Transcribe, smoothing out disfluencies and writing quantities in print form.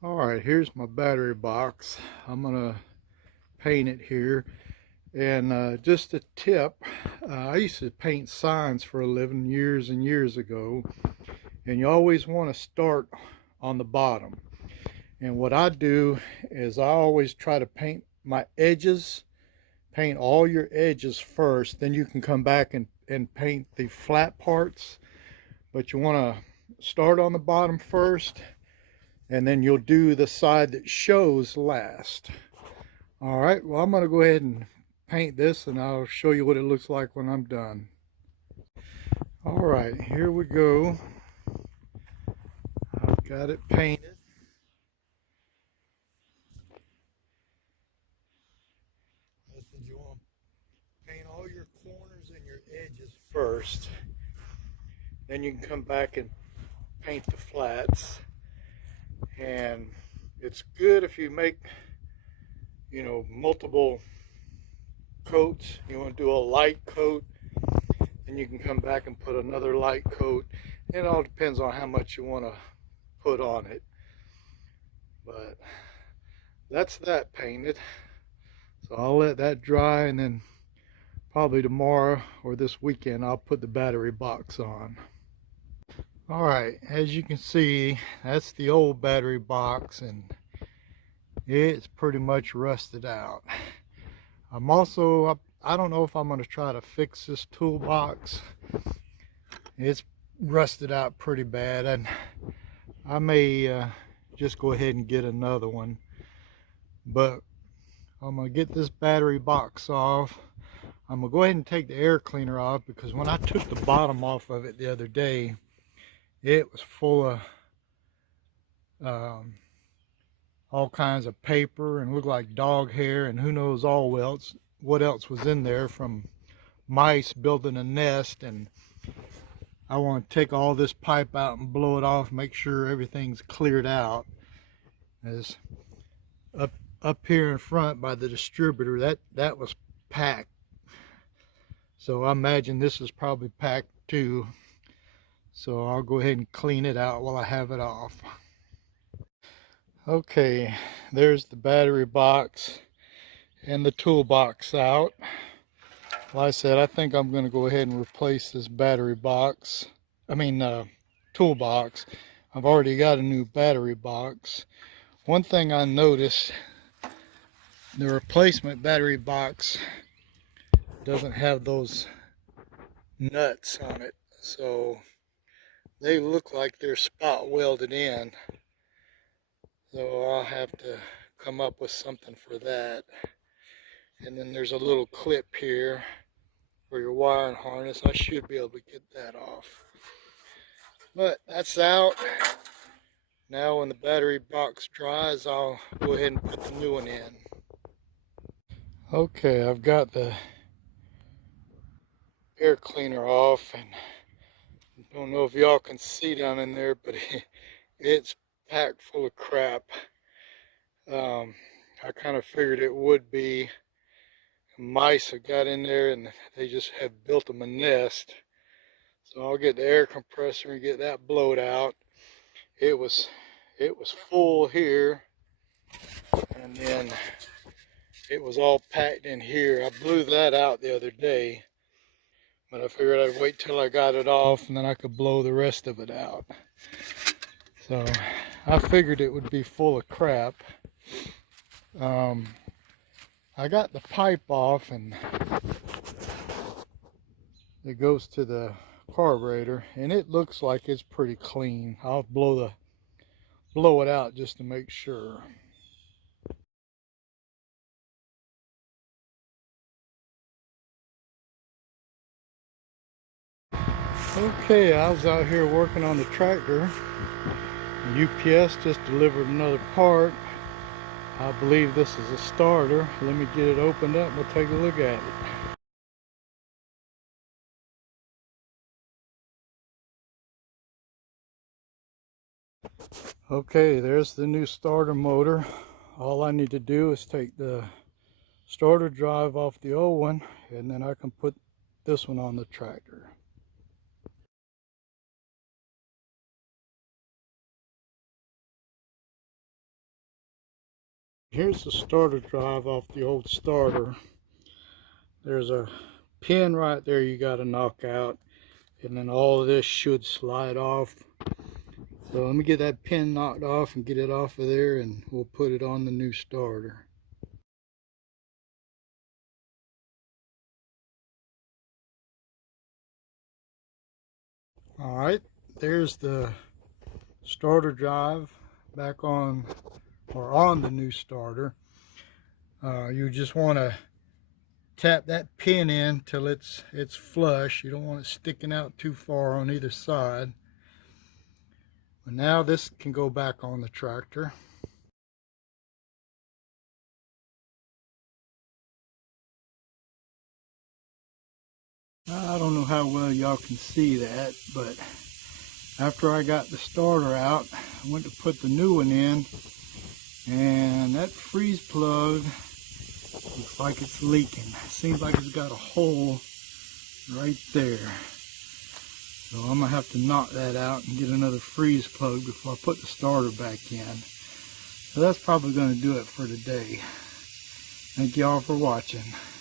All right, here's my battery box. I'm gonna paint it here. And just a tip, I used to paint signs for a living years and years ago. And you always want to start on the bottom. And what I do is I always try to paint my edges, paint all your edges first. Then you can come back and paint the flat parts. But you want to start on the bottom first, and then you'll do the side that shows last. All right, well, I'm going to go ahead and paint this, and I'll show you what it looks like when I'm done. All right, here we go. I've got it painted. You want to paint all your corners and your edges first. Then you can come back and paint the flats. And it's good if you make, multiple coats. You want to do a light coat, and you can come back and put another light coat. It all depends on how much you want to put on it. But that's that painted. So I'll let that dry, and then probably tomorrow or this weekend I'll put the battery box on. All right, as you can see, that's the old battery box, and it's pretty much rusted out. I don't know if I'm going to try to fix this toolbox. It's rusted out pretty bad, and I may just go ahead and get another one. But I'm going to get this battery box off. I'm going to go ahead and take the air cleaner off, because when I took the bottom off of it the other day, it was full of all kinds of paper and looked like dog hair, and who knows what else was in there from mice building a nest. And I want to take all this pipe out and blow it off, make sure everything's cleared out. As up here in front by the distributor, that was packed. So I imagine this is probably packed too. So I'll go ahead and clean it out while I have it off. Okay, there's the battery box and the toolbox out. Like I said, I think I'm going to go ahead and replace this toolbox. I've already got a new battery box. One thing I noticed, the replacement battery box doesn't have those nuts on it, so they look like they're spot welded in. So I'll have to come up with something for that. And then there's a little clip here for your wiring harness. I should be able to get that off. But that's out. Now when the battery box dries, I'll go ahead and put the new one in. Okay, I've got the air cleaner off, and I don't know if y'all can see down in there, but it's packed full of crap. I kind of figured it would be. Mice have got in there, and they just have built them a nest. So I'll get the air compressor and get that blowed out. It was full here, and then it was all packed in here. I blew that out the other day, but I figured I'd wait till I got it off, and then I could blow the rest of it out. So I figured it would be full of crap. I got the pipe off, and it goes to the carburetor, and it looks like it's pretty clean. I'll blow it out just to make sure. Okay, I was out here working on the tractor. UPS just delivered another part. I believe this is a starter. Let me get it opened up and we'll take a look at it. Okay, there's the new starter motor. All I need to do is take the starter drive off the old one, and then I can put this one on the tractor. Here's the starter drive off the old starter. There's a pin right there you got to knock out, and then all of this should slide off. So let me get that pin knocked off and get it off of there, and we'll put it on the new starter. Alright, there's the starter drive back on, or on the new starter. You just want to tap that pin in till it's flush. You don't want it sticking out too far on either side. But now this can go back on the tractor. I don't know how well y'all can see that, but after I got the starter out, I went to put the new one in, and that freeze plug looks like it's leaking. Seems like it's got a hole right there. So I'm gonna have to knock that out and get another freeze plug before I put the starter back in. So that's probably gonna do it for today. Thank y'all for watching.